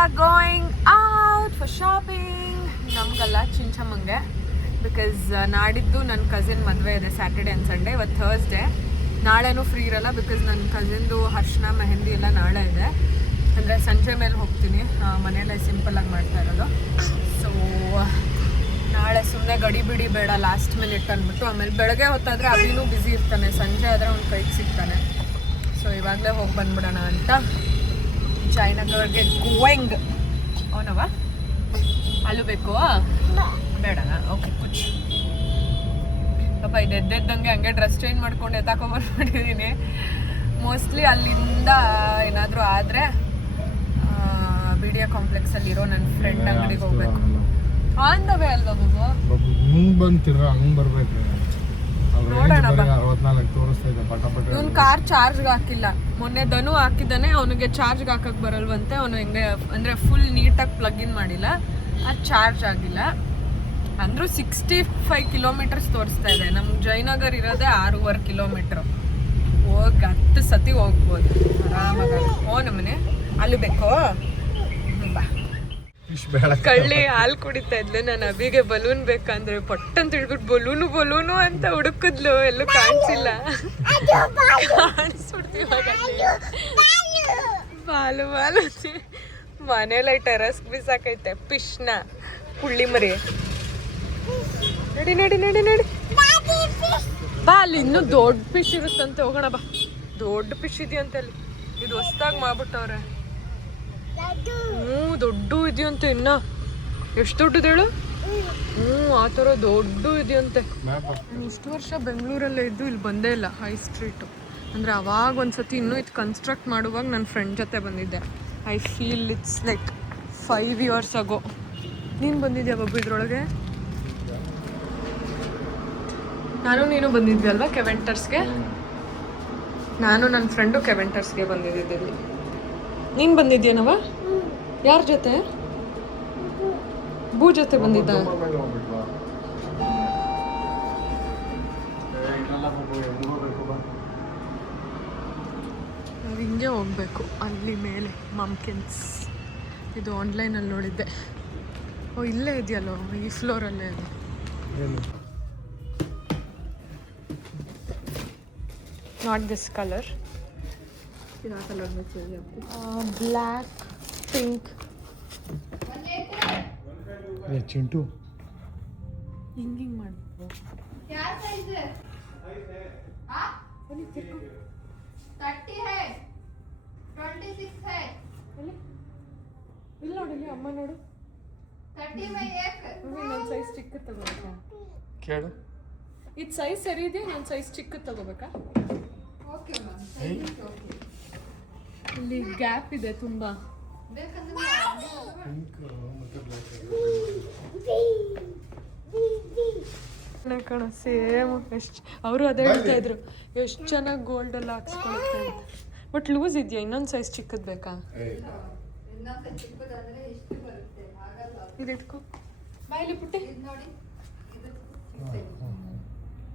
R going out for shopping. ನಮಗಲ್ಲ, ಚಿಂಚಮ್ಮಂಗೆ. Because ನಾಡಿದ್ದು ನನ್ನ ಕಸಿನ್ ಮದುವೆ ಇದೆ, ಸ್ಯಾಟರ್ಡೆ ಆ್ಯಂಡ್ ಸಂಡೇ. ಇವತ್ತು ಥರ್ಸ್ಡೇ. ನಾಳೆನೂ ಫ್ರೀ ಇರಲ್ಲ, ಬಿಕಾಸ್ ನನ್ನ ಕಸಿನ್ದು ಅರ್ಶಿನ ಮೆಹಂದಿ ಎಲ್ಲ ನಾಳೆ ಇದೆ. ಅಂದರೆ ಸಂಜೆ ಮೇಲೆ ಹೋಗ್ತೀನಿ, ಮನೆಯಲ್ಲೇ ಸಿಂಪಲ್ಲಾಗಿ ಮಾಡ್ತಾ ಇರೋದು. ಸೊ ನಾಳೆ ಸುಮ್ಮನೆ ಗಡಿ ಬಿಡಿ ಬೇಡ ಲಾಸ್ಟ್ ಮಿನಿಟ್ ಅಂದ್ಬಿಟ್ಟು. ಆಮೇಲೆ ಬೆಳಗ್ಗೆ ಹೊತ್ತಾದರೆ ಅವಿನೂ ಬ್ಯುಸಿ ಇರ್ತಾನೆ, ಸಂಜೆ ಆದರೆ ಅವ್ನು ಕೈಗೆ ಸಿಗ್ತಾನೆ. ಸೊ ಇವಾಗಲೇ ಹೋಗಿ ಬಂದ್ಬಿಡೋಣ ಅಂತ ಜಯನಗರ್ಗೆ ಗೋಯಿಂಗ್. ಅವನವ ಅಲ್ಲೂ ಬೇಕು ಬೇಡ? ಓಕೆ ಕುಚ್ ಪಾಪ. ಇದು ಎದ್ದೆದ್ದಂಗೆ ಹಂಗೆ ಡ್ರೆಸ್ ಚೇಂಜ್ ಮಾಡ್ಕೊಂಡು ಎತ್ತಾಕೊಂಡ್ಬಂದ್ಬಿಟ್ಟಿದ್ದೀನಿ. ಮೋಸ್ಟ್ಲಿ ಅಲ್ಲಿಂದ ಏನಾದರೂ ಆದರೆ BDA ಕಾಂಪ್ಲೆಕ್ಸಲ್ಲಿರೋ ನನ್ನ ಫ್ರೆಂಡ್ ಅಂಗಡಿಗೆ ಹೋಗ್ಬೇಕು. ಆನ್ ದ ವೇ ಅಲ್ವಾ ಬಾಬು? ಹಿಂಗೆ ಬಂತಿರ ಹಂಗೆ ಬರಬೇಕು. ನೋಡೋಣ ಬಾ. 64 ತೋರಿಸ್ತಾ ಇದೆ ಪಟಾಪಟ. ಇವನು ಕಾರ್ ಚಾರ್ಜ್ಗೆ ಹಾಕಿಲ್ಲ. ಮೊನ್ನೆ ಧನು ಹಾಕಿದ್ದಾನೆ, ಅವನಿಗೆ ಚಾರ್ಜ್ಗೆ ಹಾಕಕ್ಕೆ ಬರಲ್ವಂತೆ. ಅವನು ಹಿಂಗೆ ಅಂದರೆ ಫುಲ್ ನೀಟಾಗಿ ಪ್ಲಗ್ ಇನ್ ಮಾಡಿಲ್ಲ, ಅದು ಚಾರ್ಜ್ ಆಗಿಲ್ಲ. ಅಂದರೂ 65 ಕಿಲೋಮೀಟರ್ಸ್ ತೋರಿಸ್ತಾ ಇದೆ. ನಮ್ಗೆ ಜಯನಗರ್ ಇರೋದೇ 6.5 ಕಿಲೋಮೀಟ್ರು. ಹೋಗಿ 10 ಸತಿ ಹೋಗ್ಬೋದು ಆರಾಮಾಗಿ. ನಮ್ಮನೆ ಅಲ್ಲಿ ಬೇಕೋ ಬಾ. ಕಳ್ಳಿ ಹಾಲು ಕುಡಿತಾ ಇದ್ಲು. ನಾನು ಅಭಿಗೆ ಬಲೂನ್ ಬೇಕಂದ್ರೆ ಪಟ್ಟಂತ ತಿಳ್ಬಿಟ್ಟು ಬಲೂನು ಅಂತ ಹುಡುಕಿದ್ಲು, ಎಲ್ಲೂ ಕಾಣಿಸಿಲ್ಲ. ಕಾಣಿಸ್ಬಿಡ್ತೀವಿ ಬಾಲು ಮನೇಲಿ ಟೆರಸ್ ಬಿಸಾಕೈತೆ ಫಿಶ್ನ. ಕುಳ್ಳಿ ಮರಿ ನಡಿ ಬಾ. ಅಲ್ಲಿ ಇನ್ನೂ ದೊಡ್ಡ ಫಿಶ್ ಇರುತ್ತಂತೆ, ಹೋಗೋಣ ಬಾ. ದೊಡ್ಡ ಫಿಶ್ ಇದೆಯಂತೆ ಅಲ್ಲಿ. ಇದು ಹೊಸ್ದಾಗಿ ಮಾಡ್ಬಿಟ್ಟವ್ರೆ. ದೊಡ್ಡ ಇದೆಯಂತೆ. ಇನ್ನ ಎಷ್ಟು ದೊಡ್ಡದು ಹೇಳು? ಆ ಥರ ದೊಡ್ಡ ಇದೆಯಂತೆ. ಇಷ್ಟು ವರ್ಷ ಬೆಂಗಳೂರಲ್ಲೇ ಇದ್ದು ಇಲ್ಲಿ ಬಂದೇ ಇಲ್ಲ ಹೈ ಸ್ಟ್ರೀಟು. ಅಂದರೆ ಅವಾಗ ಒಂದ್ಸತಿ ಇನ್ನೂ ಇದು ಕನ್ಸ್ಟ್ರಕ್ಟ್ ಮಾಡುವಾಗ ನನ್ನ ಫ್ರೆಂಡ್ ಜೊತೆ ಬಂದಿದ್ದೆ. I feel it's like 5 years ago. ನೀನು ಬಂದಿದ್ಯಾ ಬಾಬು ಇದ್ರೊಳಗೆ? ನೀನು ಬಂದಿದ್ವಿ ಅಲ್ವಾ ಕೆವೆಂಟರ್ಸ್ಗೆ? ನಾನು ನನ್ನ ಫ್ರೆಂಡು ಕೆವೆಂಟರ್ಸ್ಗೆ ಬಂದಿದ್ದಿಲ್ಲಿ. ನೀನು ಬಂದಿದ್ಯೇನವ? ಯಾರ ಜೊತೆ? ಬೂ ಜೊತೆ ಬಂದಿದ್ದ? ನಾವು ಹಿಂಗೆ ಹೋಗ್ಬೇಕು ಅಲ್ಲಿ ಮೇಲೆ ಮಮ್ಕಿನ್ಸ್. ಇದು ಆನ್ಲೈನಲ್ಲಿ ನೋಡಿದ್ದೆ. ಇಲ್ಲೇ ಇದೆಯಲ್ಲೋ, ಈ ಫ್ಲೋರಲ್ಲೇ ಇದೆ. Not this color. क्या कलर में चाहिए आपको? Black, pink. ये चिंटू हिंगिंग माडो. क्या साइज है? हां बोली देखो 30 है, 26 है. बोली ಇಲ್ಲಿ ನೋಡಿ ಅಮ್ಮ ನೋಡು. 30 में एक. ಮಮ್ಮಿ ನನ್ನ ಸೈಜ್ ಚಿಕ್ಕ ತಗೋಬೇಕಾ? ಕೇಳು. ಇದು ಸೈಜ್ ಸರಿ ಇದೆಯಾ? ನನ್ನ ಸೈಜ್ ಚಿಕ್ಕ ತಗೋಬೇಕಾ? Okay ma'am, size okay. ಇಲ್ಲಿ ಗ್ಯಾಪ್ ಇದೆ ತುಂಬಾ. ಬೇಕಂದ್ರೆ ಪಿಂಕ್ ಮತ್ತೆ ಬ್ಲಾಕ್ ಕಣ ಸೇಮ್. ಎಷ್ಟು ಅವರು ಅದೇ ಹೇಳ್ತಾ ಇದ್ರು, ಎಷ್ಟು ಚೆನ್ನಾಗಿ ಗೋಲ್ಡ್ ಎಲ್ಲ ಹಾಕ್ಸ್ಕೊಳ್ತಾ ಇದ್ದೆ. ಬಟ್ ಲೂಸ್ ಇದೆಯಾ? ಇನ್ನೊಂದು ಸೈಜ್ ಚಿಕ್ಕದು ಬೇಕಾ? ಇನ್ನೊಂದು ಚಿಕ್ಕದಾದ್ರೆ ಎಷ್ಟು ಬರುತ್ತೆ? ಆಗಲ್ಲ. ಇದು ಇಟ್ಕೋ ಬಾಯಲ್ಲಿ ಪುಟ್ಟೆ. ಇದು ನೋಡಿ, ಇದು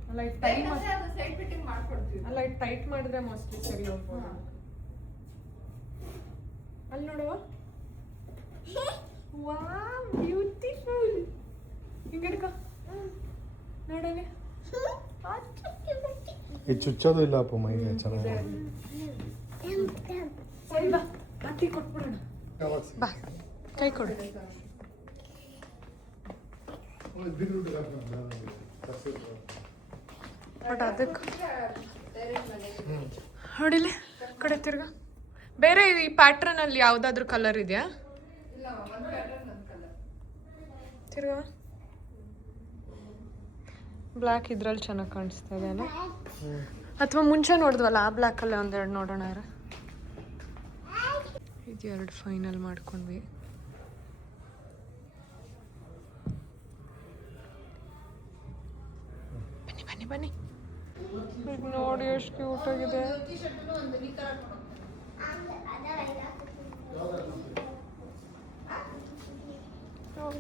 ಅಲ್ಲ ಇದು ಟೈಟ್ ಅದು ಸೈಡ್ ಫಿಟ್ಟಿಂಗ್ ಮಾಡ್ಕೊಡ್ತೀವಿ. ಅಲ್ಲ ಇದು ಟೈಟ್ ಮಾಡಿದ್ರೆ ಮೋಸ್ಟ್ಲಿ ಸರಿ ಹೋಗ್ಬೋದು. ಅಲ್ಲಿ ನೋಡುವ. Wow beautiful. ಹಿಂಗೆ ಹಿಡ್ಕೊ ನೋಡಲಿ. ಇದು ಚುಚ್ಚೋದು ಇಲ್ಲ ಅಪ್ಪ ಮೈಗೆ ಚೆನ್ನಾಗಿ. ಸರಿ ಬಾ, ಅತ್ತಿ ಕೊಟ್ಬಿಡೋಣ ಬಾ. ಕೈ ಕೊಡು. ಬಟ್ ಅದಕ್ಕೆ ನೋಡಿಲಿ ಕಡೆ ತಿರ್ಗ. ಬೇರೆ ಈ ಪ್ಯಾಟ್ರನ್ ಅಲ್ಲಿ ಯಾವ್ದಾದ್ರು ಕಲರ್ ಇದೆಯಾ? ಇಲ್ಲ, ಒಂದು ಪ್ಯಾಟರ್ನ್ ಒಂದು ಕಲರ್. ತಿರ್ಗ ಬ್ಲ್ಯಾಕ್ ಇದ್ರಲ್ಲಿ ಚೆನ್ನಾಗಿ ಕಾಣಿಸ್ತಾ ಇದೆ ಅಲ್ಲ? ಅಥವಾ ಮುಂಚೆ ನೋಡಿದ್ವಲ್ಲ ಆ ಬ್ಲ್ಯಾಕಲ್ಲೇ ಒಂದೆರಡು ನೋಡೋಣ. ಇದು 2 ಫೈನಲ್ ಮಾಡ್ಕೊಂಡ್ವಿ. ಬನ್ನಿ ಬನ್ನಿ. ಈಗ ನೋಡಿ ಎಷ್ಟು ಕ್ಯೂಟ್ ಆಗಿದೆ.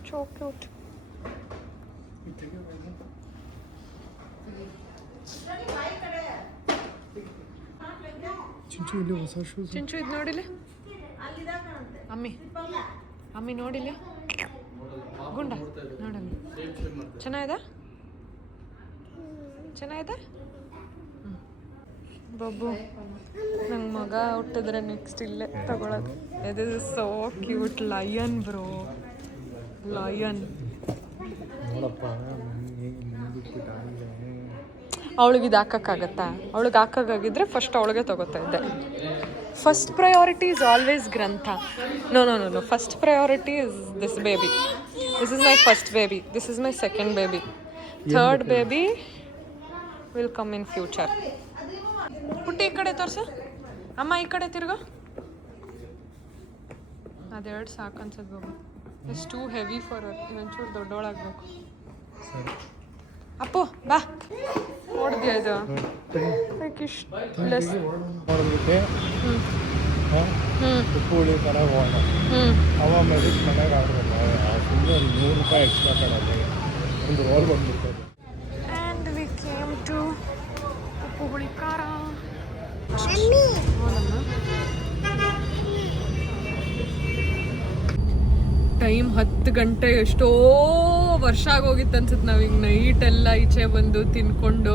so cute. ಚಿಂಚು ಇಲ್ಲಿ ಹೊಸ ಶೂಸ್. ಚಿಂಚು ಇದು ನೋಡಿಲಿ. ಅಮ್ಮಿ ಅಮ್ಮಿ ನೋಡಿಲ್ಲ ಗುಂಡ ನೋಡಮ್ಮಿ ಚೆನ್ನಾಗಿದೆ ಚೆನ್ನಾಗಿದೆ ಬಬ್ಬು ನಂಗೆ ಮಗ ಹುಟ್ಟಿದ್ರೆ ನೆಕ್ಸ್ಟ್ ಇಲ್ಲೇ ತಗೊಳೋದು ಇದು so cute lion bro lion ನೋಡಪ್ಪ ಅವಳಿಗೆ ಇದು ಹಾಕೋಕ್ಕಾಗತ್ತಾ ಅವಳಿಗೆ ಹಾಕೋಕ್ಕಾಗಿದ್ರೆ ಫಸ್ಟ್ ಅವಳಿಗೆ ತಗೋತಾ ಇದ್ದೆ ಫಸ್ಟ್ ಪ್ರಯಾರಿಟಿ ಇಸ್ ಆಲ್ವೇಸ್ ಗ್ರಂಥ no no no no first priority is this baby this is my first baby this is my second baby third baby will come in future ಪುಟ್ಟಿ ಈ ಕಡೆ ತೋರ್ಸು ಅಮ್ಮ ಈ ಕಡೆ ತಿರ್ಗೋ ಅದೆರಡು ಸಾಕು ಅನ್ಸದ್ ಬಾಬು ಇಟ್ಸ್ ಟೂ ಹೆವಿ ಫಾರ್ ಇನ್ನೊಂಚೂರು ದೊಡ್ಡೋಳಾಗಬೇಕು ಅಪ್ಪು ಬಾ ನೋಡಿದ್ಯಾ ಇದು ಇಷ್ಟು ನೋಡೋದಕ್ಕೆ ಹ್ಞೂ ಉಪ್ಪು ಹುಳಿ ಥರ ಹೋಗೋಣ ಹ್ಞೂ ಅವ ಮೆಡಿಕ್ ಮನೆಗೆ ಆರ್ಡ್ರ್ ಸುಮ್ಮನೆ ಒಂದು ₹100 ಎಕ್ಸ್ಟ್ರಾ ಕಡಲೆ ಒಂದು ರೋಲ್ ಬಂದ್ಬಿಡ್ತದೆ. ಆ್ಯಂಡ್ ವಿ ಕೇಮ್ ಟು ಉಪ್ಪು ಹುಳಿ ಖಾರ ಟೈಮ್ 10 ಗಂಟೆ ಎಷ್ಟೋ ವರ್ಷ ಆಗೋಗಿತ್ತು ಅನ್ಸುತ್ತೆ ನಾವೀಗ ನೈಟೆಲ್ಲ ಈಚೆ ಬಂದು ತಿನ್ಕೊಂಡು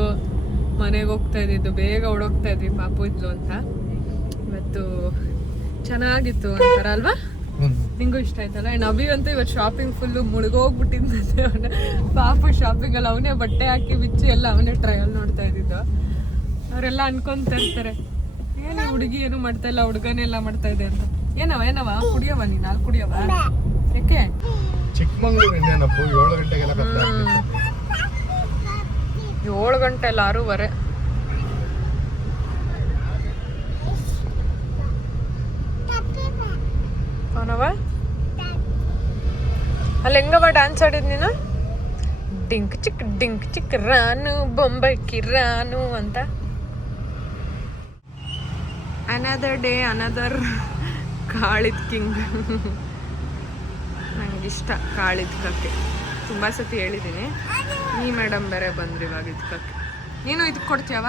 ಮನೆಗೆ ಹೋಗ್ತಾ ಇದ್ದಿದ್ದು ಬೇಗ ಓಡೋಗ್ತಾ ಇದ್ವಿ ಪಾಪು ಇದ್ಲು ಅಂತ ಇವತ್ತು ಚೆನ್ನಾಗಿತ್ತು ಒಂಥರ ಅಲ್ವಾ ನಿಂಗೂ ಇಷ್ಟ ಆಯ್ತಲ್ಲ ಆ್ಯಂಡ್ ಅಭಿ ಅಂತೂ ಇವತ್ತು ಶಾಪಿಂಗ್ ಫುಲ್ಲು ಮುಳುಗೋಗ್ಬಿಟ್ಟಿದ್ದಂತೆ ಅವನ ಪಾಪು ಶಾಪಿಂಗಲ್ಲಿ ಅವನೇ ಬಟ್ಟೆ ಹಾಕಿ ಬಿಚ್ಚಿ ಎಲ್ಲ ಅವನೇ ಟ್ರಯಲ್ ನೋಡ್ತಾ ಇದ್ದಿದ್ದು ಅವರೆಲ್ಲ ಅನ್ಕೊಂತ ಇರ್ತಾರೆ ಏನು ಹುಡುಗಿ ಏನು ಮಾಡ್ತಾ ಇಲ್ಲ ಹುಡುಗನೆಲ್ಲ ಮಾಡ್ತಾ ಇದೆ ಅಂತ ಏನವ ಕುಡಿಯವ ನೀನು ಅಲ್ಲಿ ಕುಡಿಯವ ಯಾಕೆ ಚಿಕ್ಕಮಂಗ್ಳೂರು ಇನ್ನೇನಪ್ಪು 7 ಗಂಟೆಗೆಲ್ಲ ಕತ್ಲೆ ಆಗ್ತಿತ್ತು. 7 ಗಂಟೆ ಅಲ್ಲ 6:15 ಅವನವ ಅಲ್ಲಿ ಹೆಂಗವ ಡ್ಯಾನ್ಸ್ ಆಡಿದ್ ನೀನು ಡಿಂಕ್ ಚಿಕ್ ರಾನು ಬೊಂಬೈಕಿ ರಾನು ಅಂತ ಅನದರ್ ಡೇ ಅನದರ್ ಕಾಳಿದ್ ಕಿಂಗ್ ನನಗಿಷ್ಟ ಕಾಳಿದ್ ಕಕ್ಕೆ ತುಂಬ ಸತಿ ಹೇಳಿದ್ದೀನಿ ಈ ಮೇಡಮ್ ಬೇರೆ ಬಂದ್ರಿ ಇವಾಗ ಇದ್ಕಕ್ಕೆ ನೀನು ಇದಕ್ಕೆ ಕೊಡ್ತೀಯವ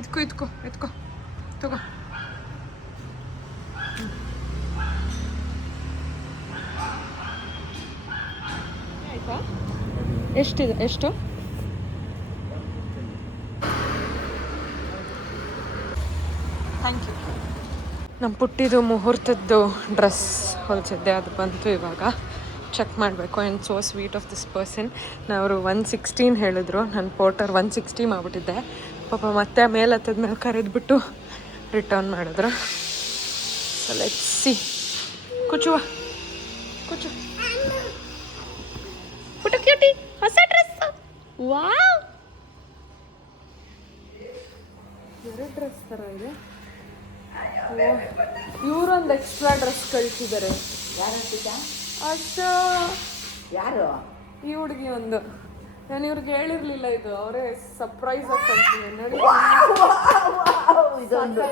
ಇದ್ಕೋ ತಗೋ ಆಯ್ತಾ ಎಷ್ಟಿದೆ ಎಷ್ಟು ಥ್ಯಾಂಕ್ ಯು ನಮ್ಮ ಪುಟ್ಟಿದು ಮುಹೂರ್ತದ್ದು ಡ್ರೆಸ್ ಹೊಲಿಸಿದ್ದೆ ಅದು ಬಂತು ಇವಾಗ ಚೆಕ್ ಮಾಡಬೇಕು and so sweet of this person ಅವರು 116 ಹೇಳಿದ್ರು ನನ್ನ ಪೋರ್ಟರ್ 160 ಮಾಡಿಬಿಟ್ಟಿದ್ದೆ ಪಾಪ ಮತ್ತೆ ಮೇಲೆ ಹತ್ತದ್ಮೇಲೆ ಕರೆದ್ಬಿಟ್ಟು ರಿಟರ್ನ್ ಮಾಡಿದ್ರು ಸೊ ಲೆಟ್ಸ್ ಸಿ ಕುಚು ಪುಟ್ಟ ಕ್ಯೂಟಿ ಹೊಸ ಡ್ರೆಸ್ ವಾವ್ ಎರಡು ಡ್ರೆಸ್ ಥರ ಇದೆ ಇವರೊಂದು ಎಕ್ಸ್ಟ್ರಾ ಡ್ರೆಸ್ ಕಳಿಸಿದ್ದಾರೆ ಅಷ್ಟು ಯಾರು ಈ ಹುಡುಗಿ ಒಂದು ನಾನು ಇವ್ರಿಗೆ ಹೇಳಿರ್ಲಿಲ್ಲ ಇದು ಅವರೇ ಸರ್ಪ್ರೈಸ್ ಆಗಿ ಕಳ್ಸಿದ್ರು ನೋಡಿ ಇದೊಂದು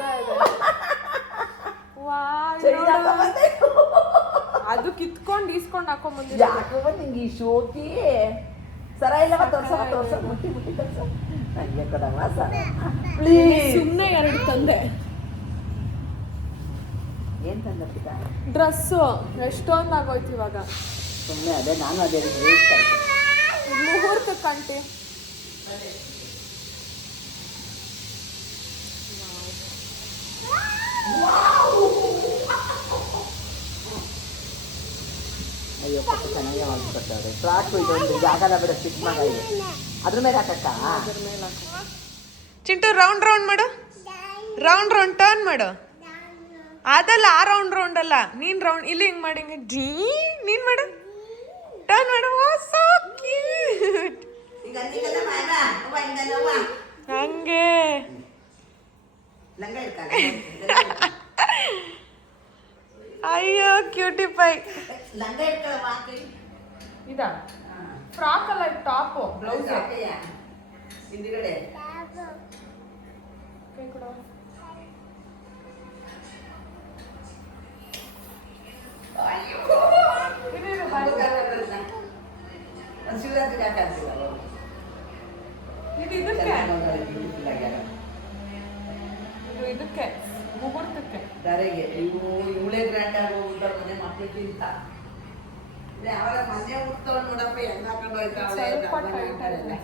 ಅದು ಕಿತ್ಕೊಂಡು ಈಸ್ಕೊಂಡು ಹಾಕೊಂಡ್ ಬಂದಿದ್ದೆ ಯಾಕೋ ನಿಂಗೆ ಈ ಶೋಕಿ ಸರ ಇಲ್ಲವ ತೋರ್ಸ ಮುಟ್ಟಿ ತೋರ್ಸ ನನಗೆ ಕೊಡವ ಸರ ಪ್ಲೀಸ್ ಸುಮ್ಮನೆ 2 ತಂದೆ ಏನು ತಂದಪ್ಪಿದ ಡ್ರೆಸ್ಸು ಎಷ್ಟೊಂದು ಆಗೋಯ್ತು ಇವಾಗ ಸುಮ್ಮನೆ ಅದೇ ನಾನು ಅದೇ ಮುಹೂರ್ತ ಕಂಟಿ ಅಯ್ಯೋ ಪಕ್ಕ ಚೆನ್ನಾಗಿ ಮಾಡ್ಕೊಟ್ಟವ್ರೆ ಫ್ರಾಕ್ ಇದೊಂದು ಜಾಗದ ಬಿಡ ಚಿಕ್ಕ ಮಗ ಇದೆ ಅದ್ರ ಮೇಲೆ ಹಾಕಕ್ಕ ಚಿಂಟು ರೌಂಡ್ ಮಾಡು ರೌಂಡ್ ಟರ್ನ್ ಮಾಡು ಅದಲ್ಲ ಆ ರೌಂಡ್ ಅಲ್ಲ ನೀನ್ ರೌಂಡ್ ಇಲ್ಲಿ ಹಿಂಗ್ ಮಾಡಿ ಜೀ ನೀನ್ ಮಾಡು ಟರ್ನ್ ಮಾಡು ಸೋ ಕ್ಯೂಟ್ ಹಂಗೆ ಅಯ್ಯೋ ಕ್ಯೂಟಿ ಪೈ ಇದ ಫ್ರಾಕ್ ಅಲ್ಲ ಟಾಪ್ ಬ್ಲೌಸ್ ಹಿಂದಿಗಡೆ ಶಿವರಾತ್ರಿ ಇದಕ್ಕೆ ಮುಹೂರ್ತಕ್ಕೆ ದಾರೆಗೆ ಇವಳೇ ಗ್ರ್ಯಾಂಡ್ ಅದಕ್ಕಿಂತ ಅವರ ಮನೆ ಉಡ್ತಾವ್ ನೋಡಪ್ಪ ಹೆಂಗ್ ಹಾಕೊಂಡು ಹೋಯ್ತಾವಳೆ ಸ್ವಲ್ಪ ಟೈಟ್ ಆಯ್ತು.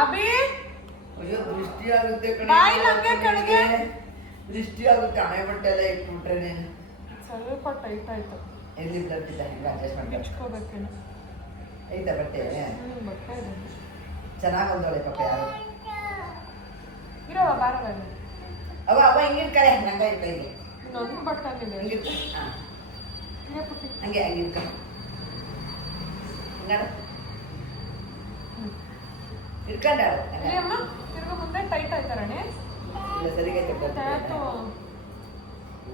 ಅಭಿ ಅಯ್ಯೋ ದೃಷ್ಟಿ ಆಗುತ್ತೆ ಬಾಯಿ ನಂಗೆ ಕೆಳಗೆ. ದೃಷ್ಟಿ ಆಗುತ್ತೆ ಹಣೆ ಬಟ್ಟೆ ಎಲ್ಲ ಇಟ್ಬಿಟ್ರೆ ನೀನು ಸ್ವಲ್ಪ ಟೈಟ್ ಆಯ್ತು. ಎಲ್ಲಿ ಬ್ಲಡ್ ಇಲ್ಲ ಹೆಂಗ ಅಡ್ಜಸ್ಟ್ ಮಾಡ್ಬೇಕು ಬಿಚ್ಕೋಬೇಕೇನು. ಐತಾ ಬಟ್ಟೆ ಬಟ್ಟೆ ಇದೆ. ಚೆನ್ನಾಗಿ ಒಂದೋಳೆ ಪಾಪ ಯಾರು ಇರವ ಬಾರವಲ್ಲ. ಅವ ಅವ ಹಿಂಗಿನ ಕಡೆ ನಂಗ ಕೈಗೆ ಇನ್ನೊಂದು ಬಟ್ಟಲ್ಲಿದೆ. ಹಿಂಗಿರ್ತ ಹಾಂ ಇಲ್ಲೇ ಪುಟ್ಟಿ. ಹಂಗೆ ಹಂಗಿರ್ಕ ಹಿಂಗಾಡ ಇಟ್ಕೊಂಡಾಳು ಇಲ್ಲಿ ಅಮ್ಮ ತಿರ್ಗು ಮುಂದೆ ಟೈಟ್ ಆಯ್ತಾರಣೆ. ಇಲ್ಲ ಸರಿಗೈತೆ ಆಯ್ತು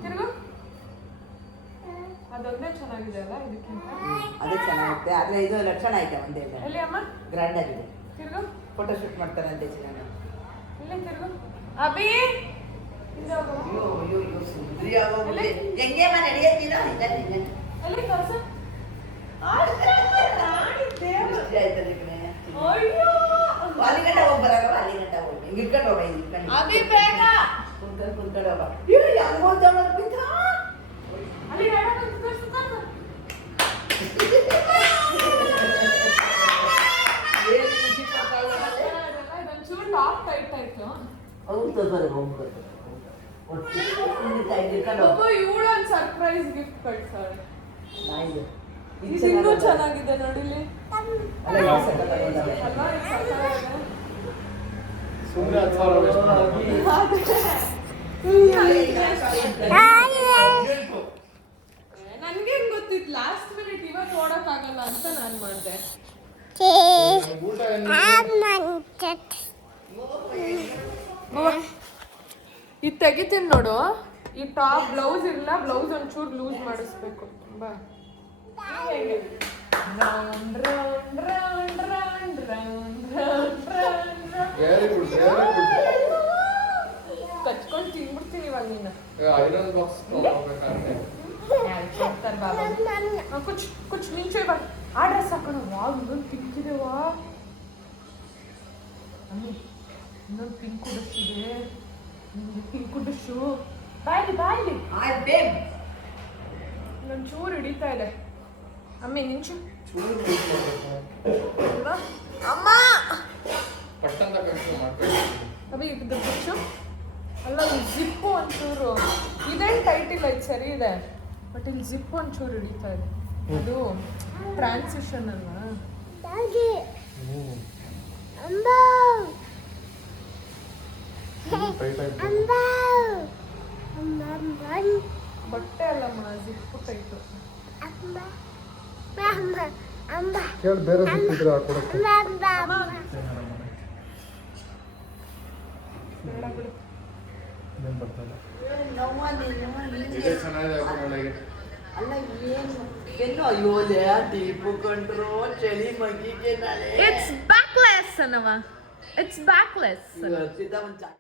ತಿರ್ಗು. ಅದೊಂದೇ ಚೆನ್ನಾಗಿದೆ ಅಲ್ಲ ಇದಕ್ಕಿಂತ. ಅದು ಚೆನ್ನಾಗುತ್ತೆ ಆದ್ರೆ ಇದು ಲಕ್ಷಣ ಐತೆ ಒಂದೇ ಎಲ್ಲಿ ಅಮ್ಮ ಗ್ರ್ಯಾಂಡ್ ಆಗಿದೆ ತಿರ್ಗು. ಫೋಟೋ ಶೂಟ್ ಮಾಡ್ತಾರಂತೆ ಚೆನ್ನಾಗಿ ಇಲ್ಲೇ ತಿರ್ಗು. ಅಭಿ ಹಿಂದೆ ಹೋಗು. ಅಯ್ಯೋ ಅಯ್ಯೋ ಅಯ್ಯೋ ಸುಂದ್ರಿ ಆಗೋಗ್ಬಿಟ್ಟೆ ಹೆಂಗೆ ಮನೆ ನಡೆಯತ್ತೀರಾ ಇಲ್ಲ ಇಲ್ಲ ಎಲ್ಲಿ ಕಳ್ಸ. ದೃಷ್ಟಿ ಆಯ್ತದೆ ಕಣೆ ಅಯ್ಯೋ ವಾಲಿಗಂಟ ಹೋಗಿ ಬರಾಗ ವಾಲಿಗಂಟ ಹೋಗಿ ಹಿಂಗೆ ಇಟ್ಕೊಂಡು ಹೋಗ ಹಿಂಗೆ ಅಭಿ ಬೇಗ. ಕುಂತ್ಕೊಂಡು ಹೋಗ ಅಯ್ಯೋ ಹೆಂಗ್ ಹೋದ ಬಿದ್ದ ಅಲ್ಲಿ ಬೇಡ ಅಂತ ತೋರಿಸ್ತಾನ. ಏನು ಖುಷಿ ಪಡ್ತಾಳೆ ಇದೊಂಚೂರು ಟಾಪ್ ಟೈಟ್ ಆಯ್ತು. ಹೌದು ಬರ ಹೋಗ್ಬೇಕು ಒಬ್ಬ ಇವಳು ಒಂದು ಸರ್ಪ್ರೈಸ್ ಗಿಫ್ಟ್ ಕಳ್ಸಾಳೆ. ನಾಯಿದು ಇದು ಇನ್ನೂ ಚೆನ್ನಾಗಿದೆ ನೋಡಿಲಿ. ಅಲ್ಲ ಅಲ್ವಾ ಇದು ಸಕ್ಕತ್ತಾಗಿದೆ. ಸುಮ್ಮನೆ 10,000 ವೇಸ್ಟ್ ಮಾಡೋದು. ನನ್ಗೆ ಹೆಂಗ್ ಗೊತ್ತಿತ್ತು ಲಾಸ್ಟ್ ಮಿನಿಟ್ ಇವತ್ತು ಓಡಕ್ಕಾಗಲ್ಲ ಅಂತ ನಾನು ಮಾಡಿದೆ. ಊಟ ಏನು ಇದು ತೆಗಿತೀನಿ ನೋಡು. ಈ ಟಾಪ್ ಬ್ಲೌಸ್ ಇಲ್ಲ, ಬ್ಲೌಸ್ ಒಂಚೂರು ಲೂಸ್ ಮಾಡಿಸ್ಬೇಕು. ಬಾ round round round round round round round very good very good. ಕಚ್ಕೊಂಡು ತಿನ್ಬಿಡ್ತೀನಿ ಇವಾಗ ನೀನು. ಐರನ್ ಬಾಕ್ಸ್ ತಗೋಬೇಕಾದ್ರೆ ಕೊಡ್ತಾರೆ ಬಾಬಾ. ಕುಚ್ ನಿಂಚೆ ಬಾ. ಆ ಡ್ರೆಸ್ ಹಾಕೋಣ. ವಾವ್ ಇನ್ನೊಂದು ಪಿಂಕ್ ಇದೆ. ವಾ ಅಮ್ಮಿ ಇನ್ನೊಂದು ಪಿಂಕ್ ಡ್ರೆಸ್ ಇದೆ. ಪಿಂಕ್ ಡ್ರೆಸ್ಸು ಬಾಯ್ಲಿ ಬಾಯ್ಲಿ. ಇನ್ನೊಂದು ಚೂರು ಹಿಡಿತಾ ಇದೆ. ಅಮ್ಮಿ ನಿಂಚು ಚೂರು ಯೂಸ್ ಮಾಡಬೇಕು ಅಲ್ವಾ ಅಮ್ಮ. ಪಟ್ಟಂತ ಕನ್ಫ್ಯೂಸ್ ಮಾಡ್ಬೇಕು. ಅಭಿ ಇದು ಬಿಚ್ಚು. ಅಲ್ಲ ಜಿಪ್ಪು ಒಂಚೂರು ಇದೇನು ಟೈಟ್ ಇಲ್ಲ, ಇದು ಸರಿ ಇದೆ. ಬಟ್ ಇಲ್ಲಿ ಜಿಪ್ಪು ಒಂಚೂರು ಹಿಡಿತಾ ಇದೆ. ಅದು ಟ್ರಾನ್ಸಿಷನ್ ಅಲ್ವಾ. ಟೈಟ್ ಆಯ್ತು. ಬಟ್ಟೆ ಅಲ್ಲಮ್ಮ ಜಿಪ್ಪು ಟೈಟು. ಕೇಳಿ ಬೇರೆ ಸಿಕ್ಕಿದ್ರೆ ಹಾಕೊಡಕ್ಕೆ. ಬೇಡ ಬಿಡು. ಏನು ಬರ್ತಲ್ಲ ನೋವ ನೀನು ಇದೇ ಚೆನ್ನಾಗಿದೆ ನನಗೆ. ಅಲ್ಲ ಏನು ಅಯ್ಯೋ ದೀಪು ಕಂಡ್ರು ಚಳಿ ಮಗಿಗೆ ನಾಳೆ ಇಟ್ಸ್ ಬ್ಯಾಕ್ಲೆಸ್ ಅನ್ನವ. It's backless. ಸೀದಾ ಒಂದು